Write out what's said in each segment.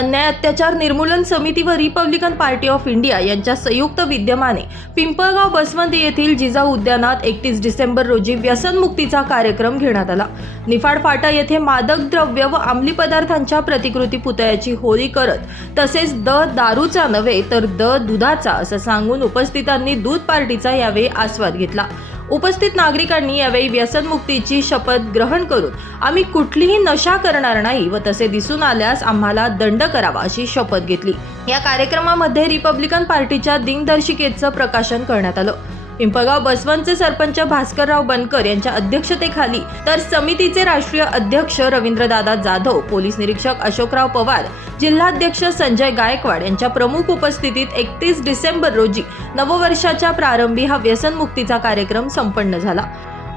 अन्याय अत्याचार निर्मूलन समिती व रिपब्लिकन पार्टी ऑफ इंडिया यांच्या संयुक्त विद्यमाने पिंपळगाव बसवंत येथील जिजाऊ उद्यानात एकतीस डिसेंबर रोजी व्यसनमुक्तीचा कार्यक्रम घेण्यात आला. निफाड फाटा येथे मादक द्रव्य व अंमली पदार्थांच्या प्रतिकृती पुतळ्याची होळी करत तसेच द दारूचा नव्हे तर द दुधाचा असं सांगून उपस्थितांनी दूध पार्टीचा यावेळी आस्वाद घेतला. उपस्थित नागरिकांनी यावेळी व्यसनमुक्तीची शपथ ग्रहण करून आम्ही कुठलीही नशा करणार नाही व तसे दिसून आल्यास आम्हाला दंड करावा अशी शपथ घेतली. या कार्यक्रमामध्ये रिपब्लिकन पार्टीच्या दिनदर्शिकेचं प्रकाशन करण्यात आलं. पिंपळगाव बसवंतचे सरपंच भास्करराव बनकर यांच्या अध्यक्षतेखाली तर समितीचे राष्ट्रीय अध्यक्ष रवींद्रदादा जाधव पोलीस निरीक्षक अशोकराव पवार जिल्हाध्यक्ष संजय गायकवाड यांच्या प्रमुख उपस्थितीत एकतीस डिसेंबर रोजी नववर्षाच्या प्रारंभी हा व्यसनमुक्तीचा कार्यक्रम संपन्न झाला.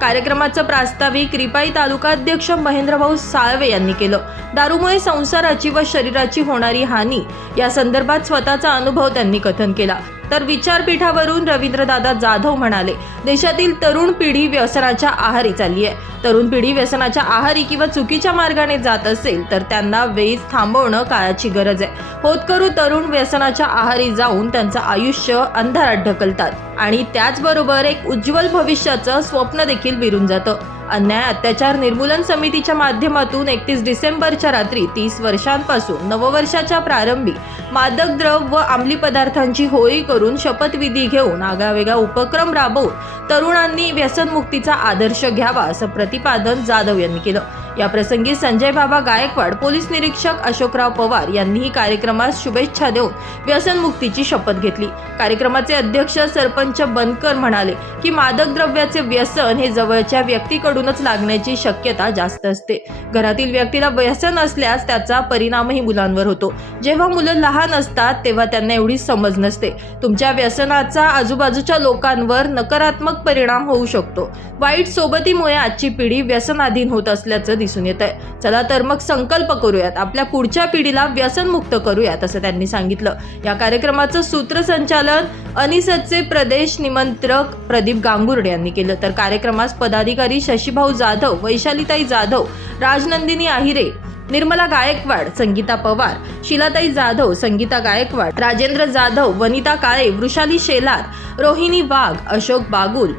कार्यक्रमाचं प्रास्ताविक रिपाई तालुका अध्यक्ष महेंद्रभाऊ साळवे यांनी केलं. दारूमुळे संसाराची व शरीराची होणारी हानी या संदर्भात स्वतःचा अनुभव त्यांनी कथन केला. तर विचारपीठावरून रवींद्रदादा जाधव म्हणाले देशातील तरुण पिढी व्यसनाच्या आहारी चालली आहे. तरुण पिढी व्यसनाच्या आहारी किंवा चुकीच्या मार्गाने जात असेल तर त्यांना वेळीच थांबवणं काळाची गरज आहे. होतकरू तरुण व्यसनाच्या आहारी जाऊन त्यांचं आयुष्य अंधारात ढकलतात आणि त्याचबरोबर एक उज्ज्वल भविष्याचं स्वप्न देखील विरून जातं. अन्याय अत्याचार निर्मूलन समितीच्या माध्यमातून एकतीस डिसेंबरच्या रात्री तीस वर्षांपासून नववर्षाच्या प्रारंभी मादक द्रव व अंमली पदार्थांची होळी करून शपथविधी घेऊन आगळावेगळा उपक्रम राबवून तरुणांनी व्यसनमुक्तीचा आदर्श घ्यावा असं प्रतिपादन जाधव यांनी केलं. याप्रसंगी संजय बाबा गायकवाड पोलीस निरीक्षक अशोकराव पवार यांनीही कार्यक्रमास शुभेच्छा देऊन व्यसनमुक्तीची शपथ घेतली. कार्यक्रमाचे अध्यक्ष सरपंच बनकर म्हणाले की मादक द्रव्याचे व्यसन हे जवळच्या व्यक्तीकडूनच लागण्याची शक्यता जास्त असते. घरातील व्यक्तीला व्यसन असल्यास त्याचा परिणामही मुलांवर होतो. जेव्हा मुलं लहान असतात तेव्हा त्यांना एवढी समज नसते. तुमच्या व्यसनाचा आजूबाजूच्या लोकांवर नकारात्मक परिणाम होऊ शकतो. वाईट सोबतीमुळे आजची पिढी व्यसनाधीन होत असल्याचं दिसतं दिसून येत आहे चला तर मग संकल्प करूयात. आपल्या पुढच्या पिढीला व्यसनमुक्त करूयात असं त्यांनी सांगितलं. या कार्यक्रमाचं सूत्रसंचालन अनिसतचे प्रदेश निमंत्रक प्रदीप गांगुर्डे यांनी केलं. तर कार्यक्रमास पदाधिकारी शशीभाऊ जाधव वैशालीताई जाधव राजनंदिनी आहिरे निर्मला गायकवाड संगीता पवार शिलाताई जाधव संगीता गायकवाड राजेंद्र जाधव वनिता काळे वृषाली शेलार रोहिणी वाघ अशोक बागुल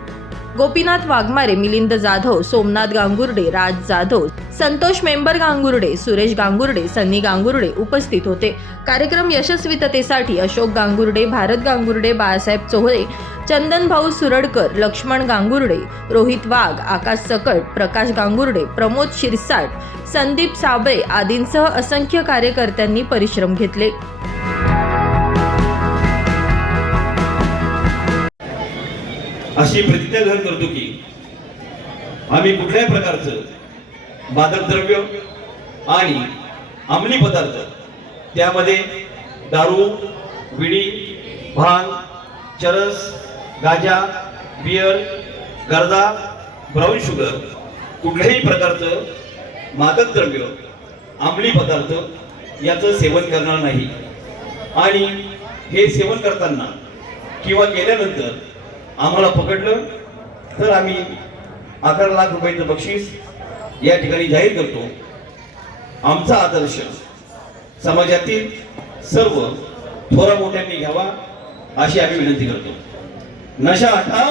गोपीनाथ वाघमारे मिलिंद जाधव सोमनाथ गांगुर्डे राज जाधव संतोष मेंबर गांगुर्डे सुरेश गांगुर्डे सन्नी गांगुर्डे उपस्थित होते. कार्यक्रम यशस्वीततेसाठी अशोक गांगुर्डे भारत गांगुर्डे बाळासाहेब चोहळे चंदन भाऊ सुरडकर लक्ष्मण गांगुर्डे रोहित वाघ आकाश सकट प्रकाश गांगुर्डे प्रमोद शिरसाट संदीप साबळे आदींसह असंख्य कार्यकर्त्यांनी परिश्रम घेतले. अशी प्रतिज्ञा ग्रहण करतो की आम्ही कुठल्याही प्रकारचं मादक द्रव्य आणि अंमली पदार्थ त्यामध्ये दारू विडी भांग चरस गाजा बियर गर्दा ब्राऊन शुगर कुठल्याही प्रकारचं मादक द्रव्य अंमली पदार्थ याचं सेवन करणार नाही. आणि हे सेवन करताना किंवा केल्यानंतर आम्हाला पकडलं तर आम्ही अकरा लाख रुपयाचं बक्षीस या ठिकाणी जाहीर करतो. आमचा आदर्श समाजातील सर्व थोरा मोठ्यांनी घ्यावा अशी आम्ही विनंती करतो. नशा हटाव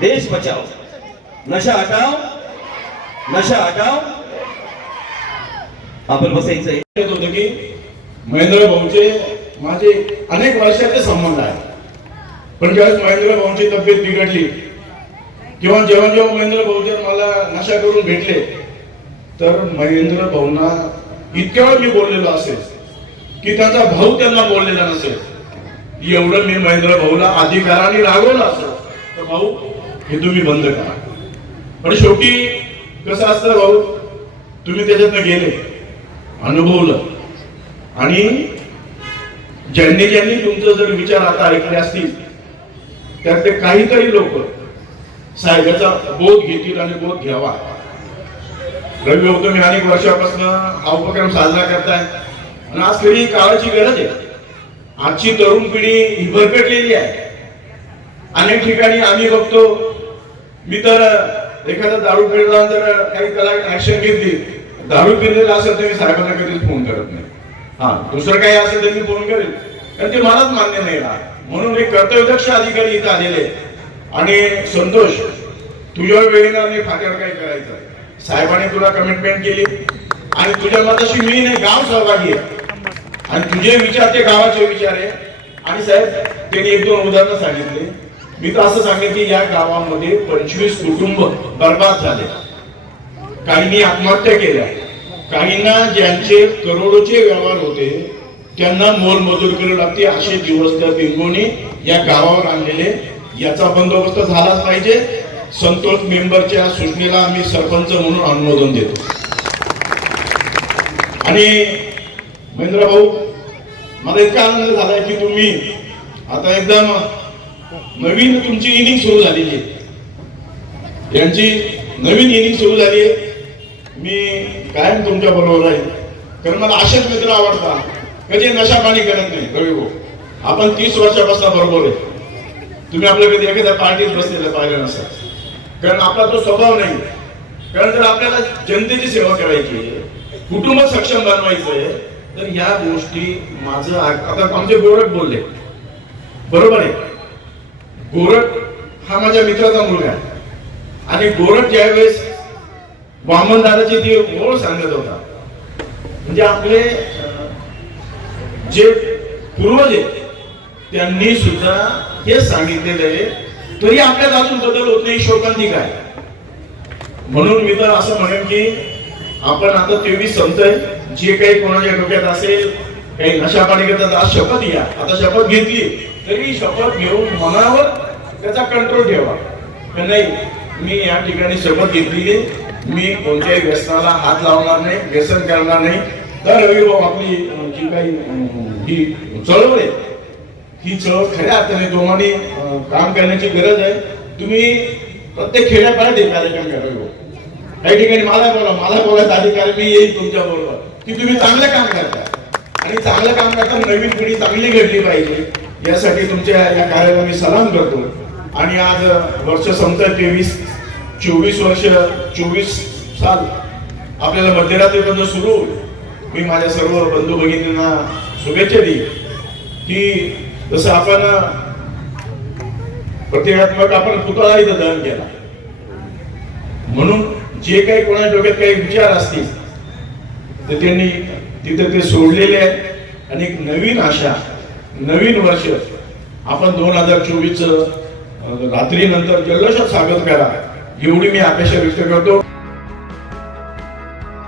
देश बचाव. नशा हटाव नशा हटाव. आपण बसायचं की महेंद्र भाऊचे माझे अनेक वर्षाचे संबंध आहेत. पण ज्यावेळेस महेंद्र भाऊंची तब्येत बिघडली किंवा जेव्हा जेव्हा महेंद्र भाऊ जर मला नशा करून भेटले तर महेंद्र भाऊंना इतक्या वेळ मी बोललेलो असेल की त्यांचा भाऊ त्यांना बोललेला नसेल. एवढं मी महेंद्र भाऊला अधिकाराने रागवलं असेल तर भाऊ हे तुम्ही बंद करा. पण शेवटी कसं असतं भाऊ तुम्ही त्याच्यातनं गेले अनुभवलं. आणि ज्यांनी ज्यांनी तुमचं जर विचार आता ऐकले असतील त्यातले ते काही लोक साहेबाचा बोध घेतील आणि बोध घ्यावा. रवी भाऊ मी अनेक वर्षापासून हा उपक्रम साजरा करताय. आणि आज खरी काळाची गरज आहे. आजची तरुण पिढी ही भरपेटलेली आहे. अनेक ठिकाणी आम्ही बघतो मी तर एखादा दारू पिलेला जर काही त्याला ऍक्शन घेतली. दारू पिलेला असेल तर मी साहेबांना कधीच फोन करत नाही. हा दुसरं काही असेल तर मी फोन करेल कारण ते मलाच मान्य नाही राहत. म्हणून हे कर्तव्यदक्ष अधिकारी इथं आलेले आणि संतोष तुझ्या वेळेला मी फाट्यावर काय करायचं साहेबाने तुला कमिटमेंट केली. आणि तुझ्या मताशी मी नाही गाव सहभागी आहे. आणि तुझे विचार ते गावाचे विचार आहे. आणि साहेब त्यांनी एक दोन उदाहरणं सांगितले. मी तर असं सांगेन की या गावामध्ये पंचवीस कुटुंब बर्बाद झाले. काहींनी आत्महत्या केल्या. काहींना ज्यांचे करोडोचे व्यवहार होते त्यांना मोलमजूर करावी लागते असे दिवस त्या बिंगोनी या गावावर आणलेले. याचा बंदोबस्त झालाच पाहिजे. संतोष मेंबरच्या सूचनेला आम्ही सरपंच म्हणून अनुमोदन देतो. आणि महेंद्र भाऊ मला इतका आनंद झालाय की तुम्ही आता एकदम नवीन तुमची इनिंग सुरू झालेली आहे. यांची नवीन इनिंग सुरू झाली आहे. मी कायम तुमच्या बरोबर आहे कारण मला असेच मित्र आवडतात. कधी नशा पाणी करत नाही? रवी भाऊ हो. आपण तीस वर्षापासून बरोबर आहे. तुम्ही आपल्या कधी एखाद्या पार्टीत बसलेलं पाहिलं नसतात कारण आपला तो स्वभाव नाही. कारण जर आपल्याला जनतेची सेवा करायची आहे कुटुंब सक्षम बनवायचं आहे तर या गोष्टी माझं आता आमचे गोरख बोलले. बरोबर आहे. गोरख हा माझ्या मित्राचा मुलगा आहे. आणि गोरख ज्यावेळेस वामन दादाची ती ओळ सांगत होता. म्हणजे आपले जे पूर्वज आहेत त्यांनी सुद्धा हे सांगितलेलं आहे तरी आपल्यात अजून बदल होत नाही शोकांतिक आहे म्हणून मी तर असं म्हणेन की आपण आता तेवीस संत जे काही कोणाच्या डोक्यात असेल काही नशा पाणी करतात आज शपथ घ्या आता शपथ घेतली तरी शपथ घेऊन मनावर त्याचा कंट्रोल ठेवा. नाही मी या ठिकाणी शपथ घेतली मी कोणत्याही व्यसनाला हात लावणार नाही व्यसन करणार नाही. तर रवी आपली जी काही ही चळवळ आहे. ही चळवळ खऱ्या अर्थाने जोमाने काम करण्याची गरज आहे. तुम्ही प्रत्येक खेड्यापाड्यात हे कार्यक्रम करा काही ठिकाणी मला बोला मला बोलायचा अधिकार मी येईल तुमच्या बरोबर. की तुम्ही चांगलं काम करता. आणि चांगलं काम करता नवीन पिढी चांगली घडली पाहिजे. यासाठी तुमच्या या कार्याला मी सलाम करतो. आणि आज वर्ष संपतं तेवीस चोवीस वर्ष चोवीस साल. आपल्याला मध्यरात्रीपर्यंत सुरू होईल. मी माझ्या सर्व बंधू भगिनींना शुभेच्छा देईन की जसं आपण प्रतिकात्मक आपण पुतळा इथं दहन केला. म्हणून जे काही कोणाच्या डोक्यात काही विचार असतील तर त्यांनी तिथे ते सोडलेले आहेत. आणि एक नवीन आशा नवीन वर्ष आपण दोन हजार चोवीस रात्री नंतर जल्लोषात स्वागत करा एवढी मी अपेक्षा व्यक्त करतो.